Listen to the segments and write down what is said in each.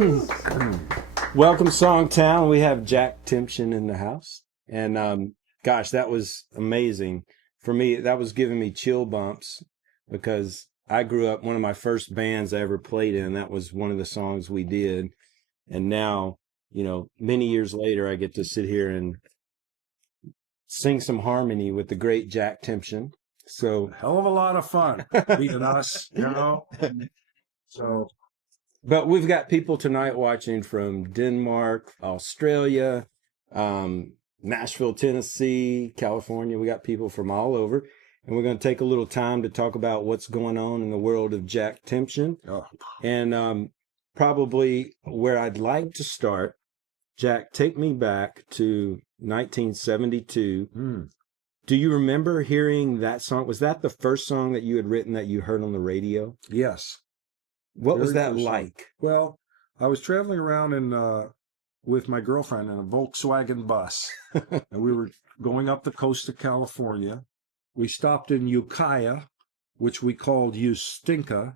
Welcome, Songtown. We have JackTempchin in the house. And gosh, that was amazing. For me, that was giving me chill bumps because I grew up, one of my first bands I ever played in, that was one of the songs we did. And now, you know, many years later, I get to sit here and sing some harmony with the great JackTempchin. So, hell of a lot of fun meeting us, you know. So, but we've got people tonight watching from Denmark, Australia, Nashville, Tennessee, California. We got people from all over, and we're going to take a little time to talk about what's going on in the world of JackTempchin. oh, And probably where I'd like to start, Jack, take me back to 1972. Do you remember hearing that song? Was that the first song that you had written that you heard on the radio? yes. What was Very that first song. like? Well, I was traveling around with my girlfriend in a Volkswagen bus, and we were going up the coast of California. We stopped in Ukiah, which we called Ustinka,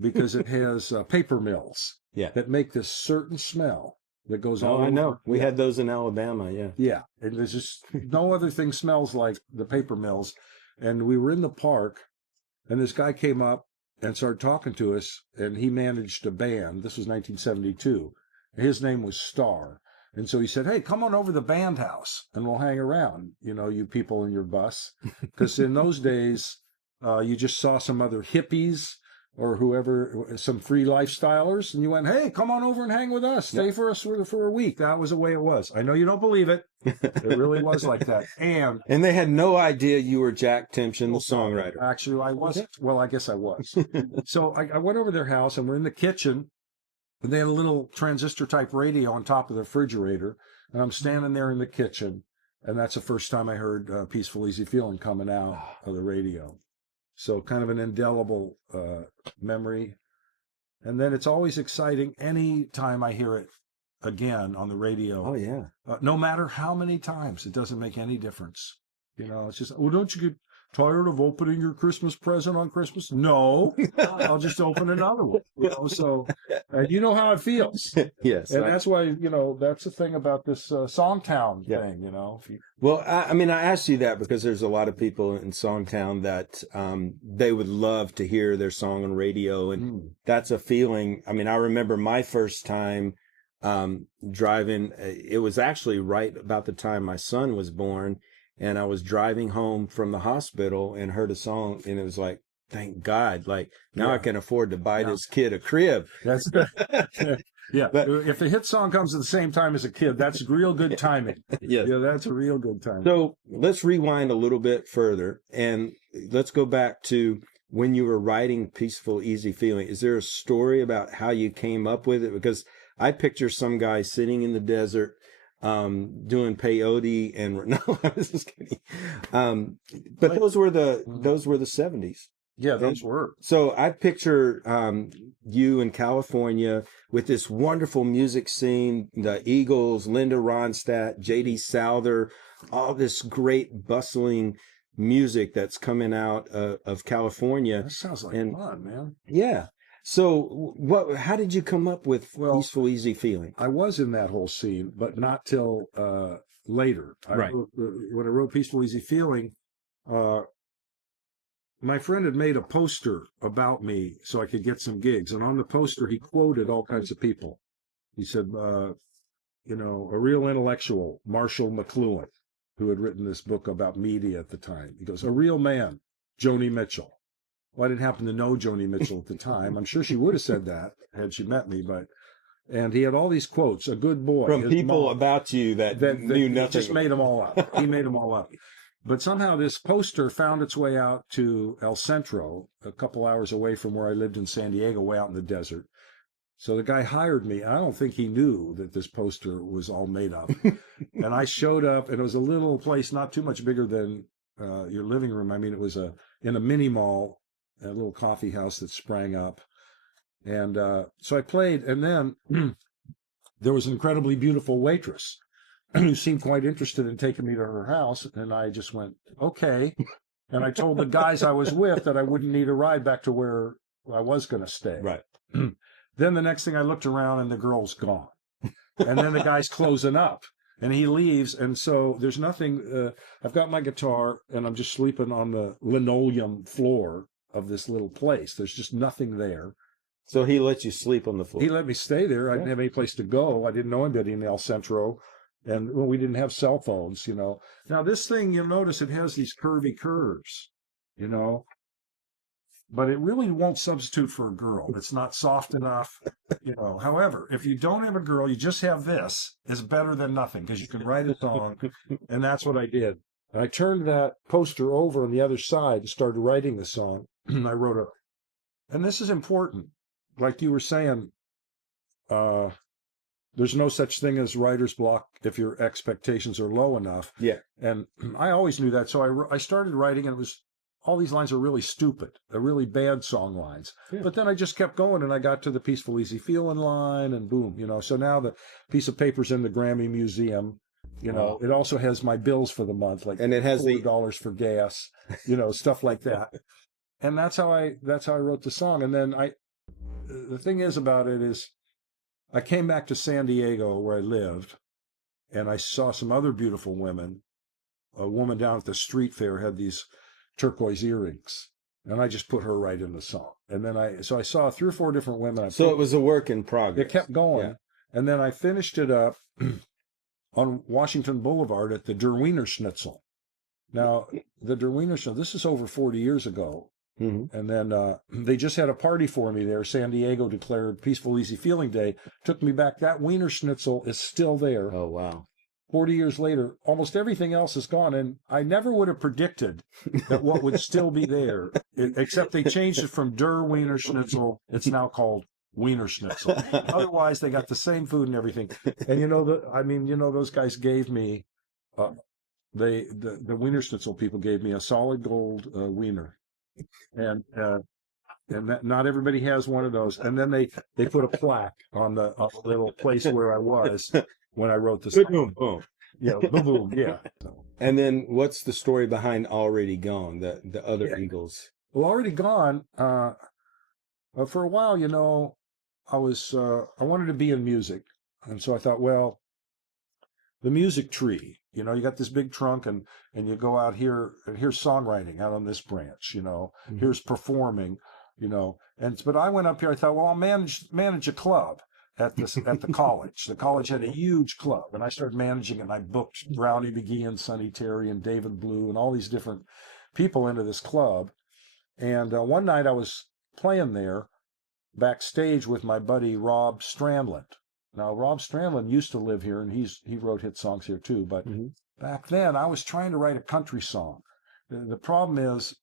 because it has paper mills that make this certain smell that goes all over. I know. We Yeah. had those in Alabama, yeah. Yeah, and there's just no other thing smells like the paper mills. And we were in the park, and this guy came up and started talking to us, and he managed a band. This was 1972. His name was Star. And so he said, hey, come on over to the band house, and we'll hang around, you know, you people in your bus. Because in those days, you just saw some other hippies or whoever, some free lifestylers, and you went, hey, come on over and hang with us. Stay for us for a week. That was the way it was. I know you don't believe it. It really was like that. And they had no idea you were JackTempchin, the songwriter. actually, I wasn't. Well, I guess I was. So I went over to their house, and we're in the kitchen, and they had a little transistor-type radio on top of the refrigerator, and I'm standing there in the kitchen, and that's the first time I heard Peaceful Easy Feeling coming out of the radio. So kind of an indelible memory. And then it's always exciting any time I hear it again on the radio. Oh, yeah. No matter how many times, it doesn't make any difference. You know, it's just, well, don't you get tired of opening your Christmas present on Christmas? No, I'll just open another one. You know, so, and you know how it feels. Yes. And that's why, you know, that's the thing about this Songtown thing, you know. Well, I mean, I asked you that because there's a lot of people in Songtown that they would love to hear their song on radio. And that's a feeling. I mean, I remember my first time driving. It was actually right about the time my son was born. And I was driving home from the hospital and heard a song, and it was like, thank God, like now I can afford to buy this kid a crib. That's yeah. But if the hit song comes at the same time as a kid, that's real good timing. Yes. Yeah, that's a real good timing. So let's rewind a little bit further, and let's go back to when you were writing Peaceful Easy Feeling. Is there a story about how you came up with it? Because I picture some guy sitting in the desert, doing peyote and no, I was just kidding. But those were the 70s. Yeah, those were. So I picture you in California with this wonderful music scene, the Eagles, Linda Ronstadt, J.D. Souther, all this great bustling music that's coming out of California. That sounds like fun, man. Yeah. So how did you come up with Peaceful Easy Feeling? I was in that whole scene, but not till later. When I wrote Peaceful Easy Feeling, my friend had made a poster about me so I could get some gigs. And on the poster, he quoted all kinds of people. He said, you know, a real intellectual, Marshall McLuhan, who had written this book about media at the time. He goes, a real man, Joni Mitchell. Well, I didn't happen to know Joni Mitchell at the time. I'm sure she would have said that had she met me, and he had all these quotes, a good boy. From people about you that knew nothing. He just made them all up. He made them all up. But somehow this poster found its way out to El Centro, a couple hours away from where I lived in San Diego, way out in the desert. So the guy hired me. I don't think he knew that this poster was all made up. And I showed up, and it was a little place not too much bigger than your living room. I mean, it was in a mini mall, a little coffee house that sprang up. And so I played, and then there was an incredibly beautiful waitress who seemed quite interested in taking me to her house, and I just went, okay. And I told the guys I was with that I wouldn't need a ride back to where I was going to stay. Right. Then the next thing I looked around and the girl's gone. And then the guy's closing up and he leaves. And so there's nothing, I've got my guitar and I'm just sleeping on the linoleum floor of this little place. There's just nothing there. So he let you sleep on the floor? He let me stay there. I didn't have any place to go. I didn't know anybody in El Centro. And well, we didn't have cell phones, you know. Now this thing, you'll notice it has these curvy curves, you know. But it really won't substitute for a girl. It's not soft enough, you know. However, if you don't have a girl, you just have this, is better than nothing because you can write a song, and that's what I did. I turned that poster over on the other side and started writing the song. I wrote and this is important. Like you were saying, there's no such thing as writer's block if your expectations are low enough. Yeah. And I always knew that. So I started writing, and it was, all these lines are really stupid. They're really bad song lines. Yeah. But then I just kept going, and I got to the Peaceful Easy Feeling line, and boom, you know. So now the piece of paper's in the Grammy Museum. You know, It also has my bills for the month, like, and it has $4 for gas, you know, stuff like that. And that's how I wrote the song. And then the thing is about it is, I came back to San Diego where I lived, and I saw some other beautiful women. A woman down at the street fair had these turquoise earrings, and I just put her right in the song. And then I saw 3 or 4 different women. It was a work in progress. It kept going. Yeah. And then I finished it up on Washington Boulevard at the Der Wiener Schnitzel. Now, the Der Wiener Schnitzel, this is over 40 years ago. Mm-hmm. And then they just had a party for me there. San Diego declared Peaceful Easy Feeling Day. Took me back. That Wiener Schnitzel is still there. Oh, wow. 40 years later, almost everything else is gone. And I never would have predicted that what would still be there, except they changed it from Der Wiener Schnitzel. It's now called Wiener Schnitzel. Otherwise, they got the same food and everything. And, you know, those guys gave me, the Wiener Schnitzel people gave me a solid gold wiener. And that, not everybody has one of those. And then they put a plaque on the little place where I was when I wrote this. Boom, boom. Yeah, boom, boom, yeah. And then what's the story behind Already Gone, the other Eagles? Well, Already Gone, for a while, you know, I wanted to be in music. And so I thought, well, the music tree, you know, you got this big trunk and you go out here, and here's songwriting out on this branch, you know, mm-hmm. Here's performing, you know, but I went up here, I thought, well, I'll manage a club at the college. The college had a huge club, and I started managing it, and I booked Brownie McGee and Sonny Terry and David Blue and all these different people into this club. And one night I was playing there backstage with my buddy Rob Strandland. Now, Rob Strandland used to live here, and he wrote hit songs here too. But mm-hmm. Back then, I was trying to write a country song. The problem is,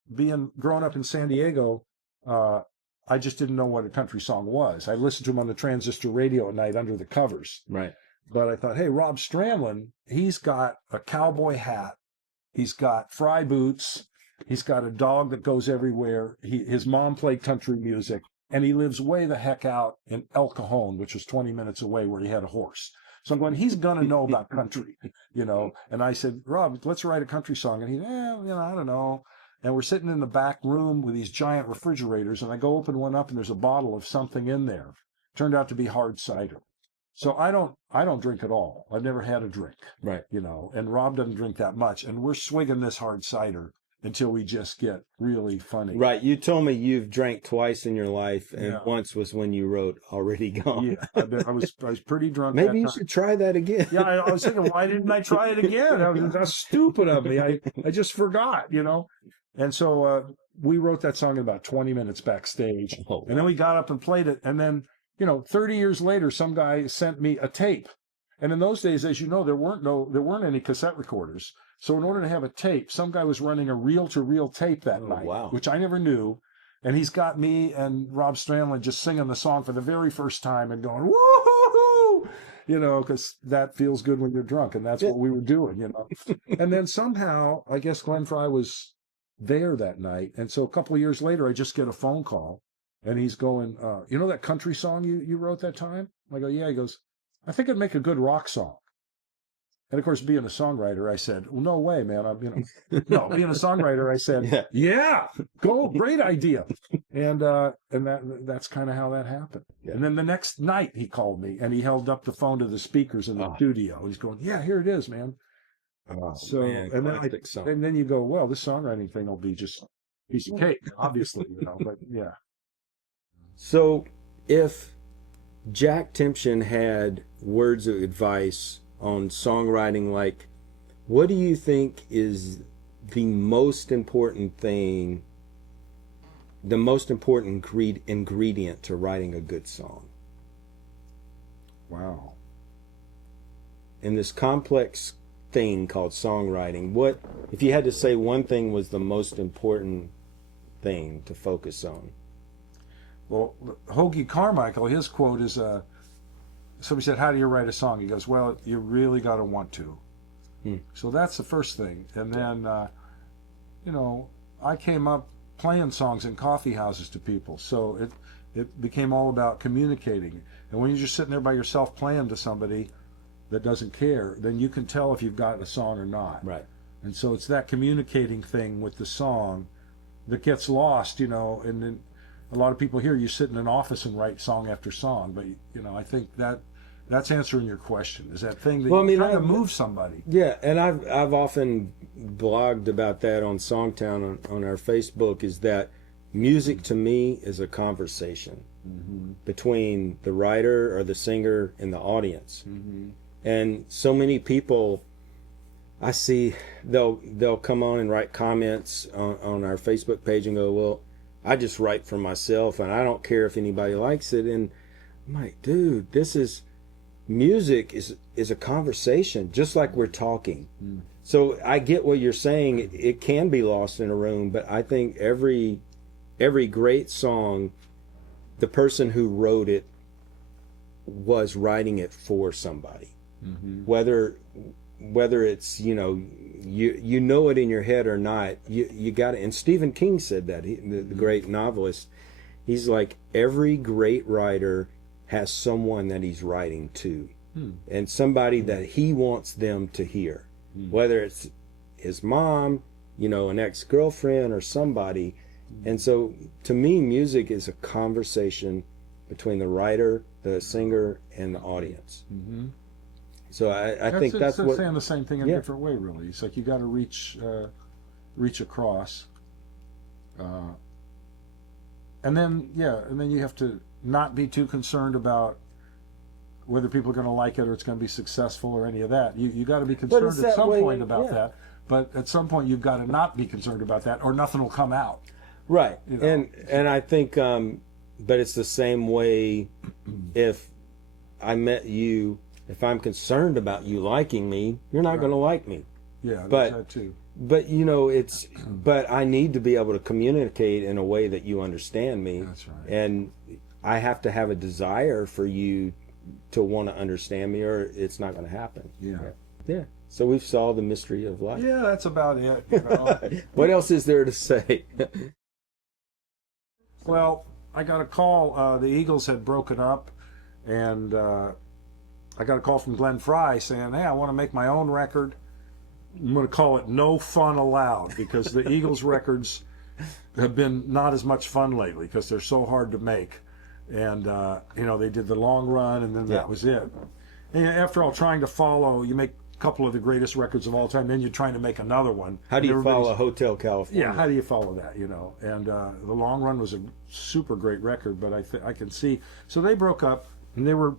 growing up in San Diego, I just didn't know what a country song was. I listened to him on the transistor radio at night under the covers. Right. But I thought, hey, Rob Strandland, he's got a cowboy hat. He's got Frey boots. He's got a dog that goes everywhere. His mom played country music. And he lives way the heck out in El Cajon, which was 20 minutes away, where he had a horse. So I'm going, he's going to know about country, you know. And I said, Rob, let's write a country song. And he, you know, I don't know. And we're sitting in the back room with these giant refrigerators, and I go open one up, and there's a bottle of something in there. Turned out to be hard cider. So I don't drink at all. I've never had a drink, right? You know. And Rob doesn't drink that much, and we're swigging this hard cider until we just get really funny. Right. You told me you've drank twice in your life, and once was when you wrote Already Gone. Yeah, I was pretty drunk. Maybe you should try that again. Yeah, I was thinking, why didn't I try it again? That's stupid of me. I just forgot, you know. And so we wrote that song in about 20 minutes backstage. Oh, wow. And then we got up and played it. And then, you know, 30 years later, some guy sent me a tape. And in those days, as you know, there weren't any cassette recorders. So in order to have a tape, some guy was running a reel-to-reel tape that night, wow. Which I never knew. And he's got me and Rob Strandland just singing the song for the very first time and going, woo-hoo-hoo! You know, because that feels good when you're drunk. And that's what we were doing, you know. And then somehow, I guess Glenn Frey was there that night. And so a couple of years later, I just get a phone call. And he's going, you know that country song you wrote that time? I go, yeah. He goes, I think it'd make a good rock song. And of course, being a songwriter, I said, well, no way, man. No, being a songwriter, I said, yeah, go, great idea. And that's kind of how that happened. Yeah. And then the next night he called me and he held up the phone to the speakers in the studio. He's going, yeah, here it is, man. So, man, and then you go, well, this songwriting thing will be just a piece of cake, obviously, but yeah. So if JackTempchin had words of advice on songwriting, like, what do you think is the most important thing, the most important ingredient to writing a good song? Wow. In this complex thing called songwriting, what, if you had to say one thing was the most important thing to focus on? Well, Hoagie Carmichael, his quote is, somebody said, how do you write a song? He goes, well, you really got to want to. So that's the first thing. And then, I came up playing songs in coffee houses to people. So it became all about communicating. And when you're just sitting there by yourself playing to somebody that doesn't care, then you can tell if you've got a song or not. Right. And so it's that communicating thing with the song that gets lost, and then a lot of people here, you sit in an office and write song after song, but I think that's answering your question. Is that thing that you're trying to move somebody? Yeah, and I've often blogged about that on SongTown on our Facebook. Is that music to me is a conversation between the writer or the singer and the audience, and so many people I see they'll come on and write comments on our Facebook page and go, well, I just write for myself and I don't care if anybody likes it. And I'm like, dude, music is a conversation, just like we're talking. So I get what you're saying. It can be lost in a room, but I think every great song, the person who wrote it was writing it for somebody. Whether it's, you know it in your head or not, you got to. And Stephen King said that, the great novelist. He's like, every great writer has someone that he's writing to, and somebody that he wants them to hear, whether it's his mom, an ex-girlfriend or somebody. And so to me, music is a conversation between the writer, the singer, and the audience. So I think that's what... It's saying the same thing in a different way, really. It's like you got to reach across. And then you have to not be too concerned about whether people are going to like it or it's going to be successful or any of that. You got to be concerned at some point about that. But at some point you've got to not be concerned about that, or nothing will come out. Right. And I think, but it's the same way if I met you. If I'm concerned about you liking me, you're not going to like me. Yeah, there's that too. But but I need to be able to communicate in a way that you understand me. That's right. And I have to have a desire for you to want to understand me, or it's not going to happen. Yeah. So we've solved the mystery of life. Yeah, that's about it. What else is there to say? Well, I got a call. The Eagles had broken up, and I got a call from Glenn Frey saying, hey, I want to make my own record. I'm going to call it No Fun Allowed, because the Eagles records have been not as much fun lately because they're so hard to make. And, they did the long run, and then that was it. And after all, trying to follow, you make a couple of the greatest records of all time, then you're trying to make another one. How do you follow Hotel California? Yeah, how do you follow that, And the long run was a super great record, but I can see. So they broke up, and they were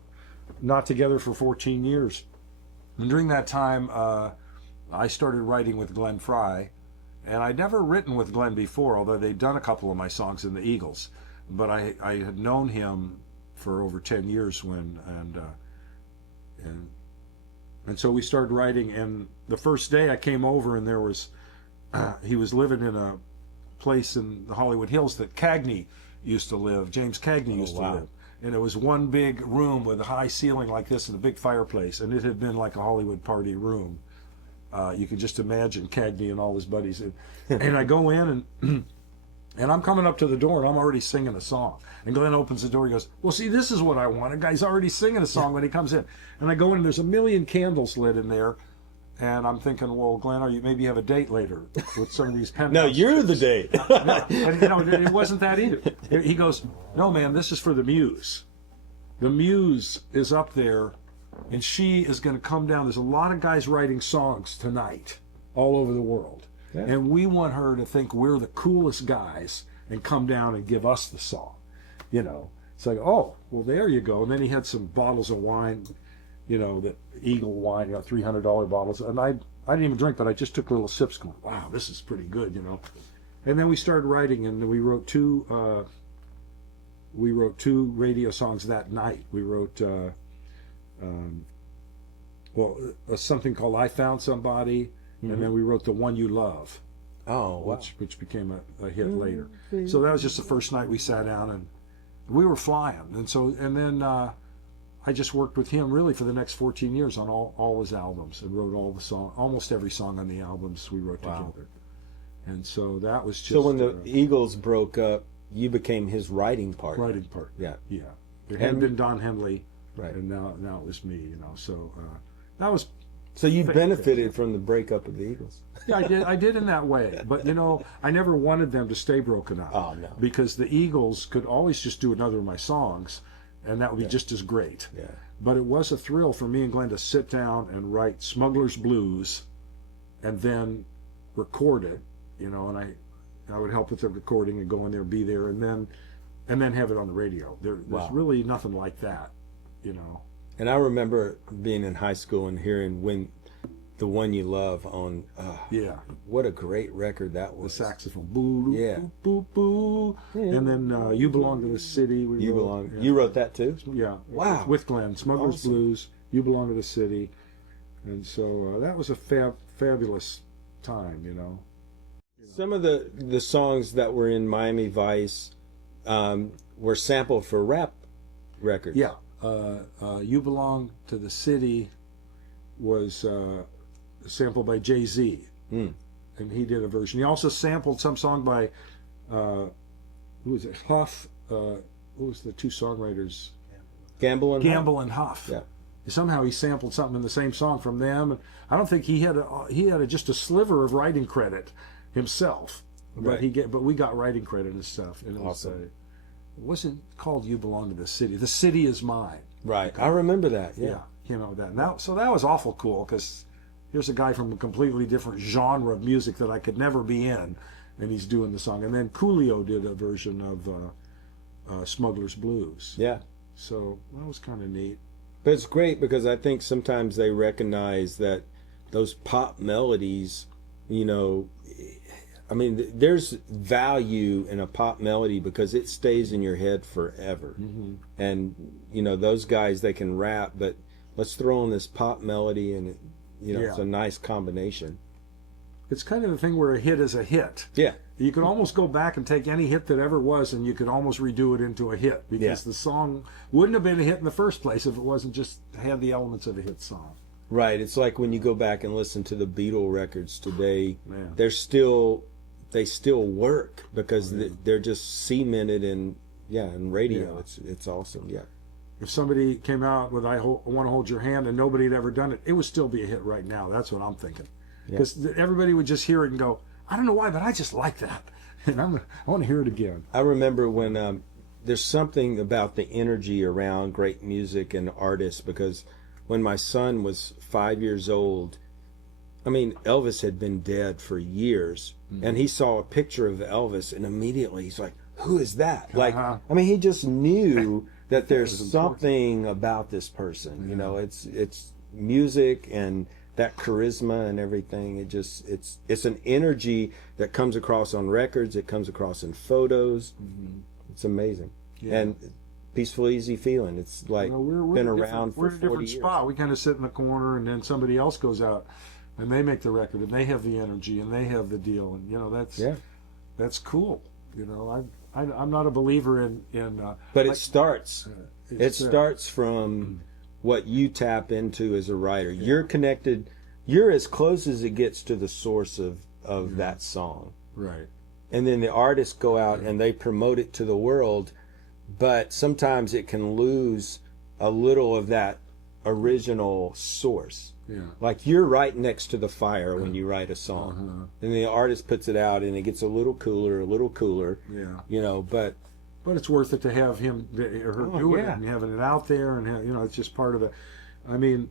not together for 14 years. And during that time, I started writing with Glenn Frey, and I'd never written with Glenn before, although they'd done a couple of my songs in the Eagles. But I had known him for over 10 years and so we started writing. And the first day I came over, and there was he was living in a place in the Hollywood Hills that Cagney used to live. James Cagney used to live. And it was one big room with a high ceiling like this and a big fireplace, and it had been like a Hollywood party room. You can just imagine Cagney and all his buddies. And I go in, and I'm coming up to the door, and I'm already singing a song. And Glenn opens the door. He goes, well, see, this is what I want. A guy's already singing a song when he comes in. And I go in, and there's a million candles lit in there, And I'm thinking, well, Glenn, maybe you have a date later with some of these pen No, pals. you're the date. And it wasn't that either. He goes, no, man, this is for the Muse. The Muse is up there, and she is going to come down. There's a lot of guys writing songs tonight all over the world. Yeah. And we want her to think we're the coolest guys and come down and give us the song. It's like, oh, well, there you go. And then he had some bottles of wine, the Eagle wine, $300 bottles. And I didn't even drink, but I just took little sips going, wow, this is pretty good, And then we started writing, and we wrote two radio songs that night. We wrote something called I Found Somebody, and then we wrote The One You Love. Oh, wow. Which became a hit later. So that was just the first night we sat down, and we were flying. And then I just worked with him really for the next 14 years on all his albums, and wrote all the songs, almost every song on the albums we wrote together. And so that was just... So when the Eagles broke up, you became his writing partner. Writing partner. Yeah. There had been Don Henley, right, and now it was me. So that was... So you benefited from the breakup of the Eagles. Yeah, I did in that way. But, I never wanted them to stay broken up. Oh, no. Because the Eagles could always just do another of my songs, and that would be just as great. Yeah. But it was a thrill for me and Glenn to sit down and write Smuggler's Blues and then record it, and I would help with the recording and go in there, be there, and then have it on the radio. There's really nothing like that, And I remember being in high school and hearing The One You Love on. What a great record that was. The saxophone. Boo, yeah. Boo, boo, boo. And then You Belong to the City. You wrote that too? Yeah. Wow. With Glenn. Smuggler's Awesome. Blues, You Belong to the City. And so that was a fabulous time, Some of the songs that were in Miami Vice were sampled for rap records. Yeah. You Belong to the City was sampled by Jay-Z. And he did a version. He also sampled some song by, who was it? Huff. Who was the two songwriters? Gamble and Huff. Yeah. Somehow he sampled something in the same song from them. I don't think he had just a sliver of writing credit himself, right. But we got writing credit and stuff. And it awesome. It wasn't called You Belong to the City. The City Is Mine. Right. I remember that. Yeah. That. So that was awful cool, because here's a guy from a completely different genre of music that I could never be in, and he's doing the song. And then Coolio did a version of Smuggler's Blues. Yeah. So that was kind of neat. But it's great because I think sometimes they recognize that those pop melodies, there's value in a pop melody because it stays in your head forever. Mm-hmm. And, those guys, they can rap, but let's throw in this pop melody and, it's a nice combination. It's kind of a thing where a hit is a hit. Yeah. You could almost go back and take any hit that ever was, and you could almost redo it into a hit, because the song wouldn't have been a hit in the first place if it wasn't just had the elements of a hit song. Right. It's like when you go back and listen to the Beatle records today, they still work because they're just cemented in radio. Yeah. It's awesome. Yeah. If somebody came out with I Want to Hold Your Hand and nobody had ever done it, it would still be a hit right now. That's what I'm thinking. Because everybody would just hear it and go, I don't know why, but I just like that. And I want to hear it again. I remember when there's something about the energy around great music and artists, because when my son was 5 years old, Elvis had been dead for years, and he saw a picture of Elvis, and immediately he's like, who is that? Like, he just knew that there's something about this person. It's music and that charisma and everything. It's an energy that comes across on records. It comes across in photos. Mm-hmm. It's amazing. Yeah. And Peaceful Easy Feeling. It's like we're been around for 40 years. We're in a different spot. We kind of sit in the corner, and then somebody else goes out and they make the record, and they have the energy, and they have the deal, and that's cool. I'm not a believer in but it starts. It starts from what you tap into as a writer. Yeah. You're connected. You're as close as it gets to the source of that song. Right. And then the artists go out and they promote it to the world, but sometimes it can lose a little of that original source. Yeah. Like you're right next to the fire when you write a song, and the artist puts it out, and it gets a little cooler. Yeah. You know, but it's worth it to have him or her doing it and having it out there, and you know, it's just part of it. I mean,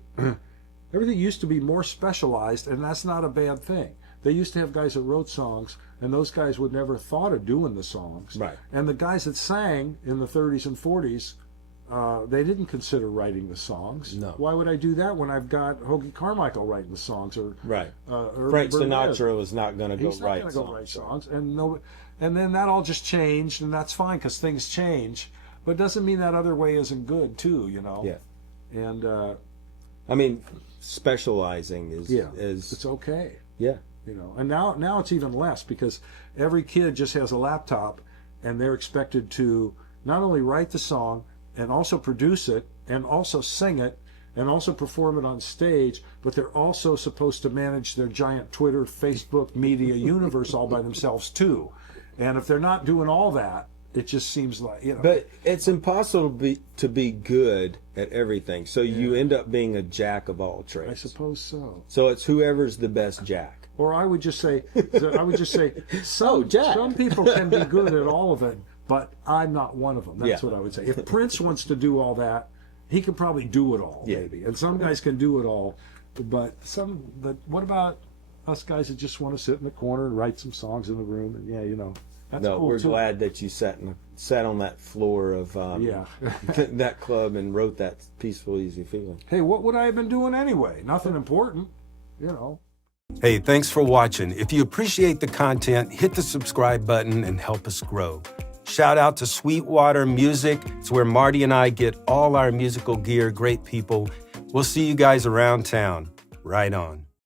everything used to be more specialized, and that's not a bad thing. They used to have guys that wrote songs, and those guys would never thought of doing the songs. Right. And the guys that sang in the 30s and 40s, they didn't consider writing the songs. No. Why would I do that when I've got Hoagie Carmichael writing the songs, or right? Or Frank Sinatra was not going to go He's not write gonna songs. go write songs, and then that all just changed, and that's fine because things change. But it doesn't mean that other way isn't good too, you know. Yeah. And I mean, specializing is it's okay. Yeah. You know, and now it's even less because every kid just has a laptop, and they're expected to not only write the song and also produce it and also sing it and also perform it on stage, but they're also supposed to manage their giant Twitter, Facebook, media universe all by themselves too. And if they're not doing all that, it just seems like, you know. But it's impossible to be good at everything. So you end up being a jack of all trades. I suppose so. So it's whoever's the best jack. Or I would just say, Jack. Some people can be good at all of it, but I'm not one of them. That's what I would say. If Prince wants to do all that, he can probably do it all, maybe. And some guys can do it all, but what about us guys that just want to sit in the corner and write some songs in the room? And you know, that's cool we're too. glad that you sat on that floor of that club and wrote that Peaceful, Easy Feeling. Hey, what would I have been doing anyway? Nothing important, you know. Hey, thanks for watching. If you appreciate the content, hit the subscribe button and help us grow. Shout out to Sweetwater Music. It's where Marty and I get all our musical gear. Great people. We'll see you guys around town. Right on.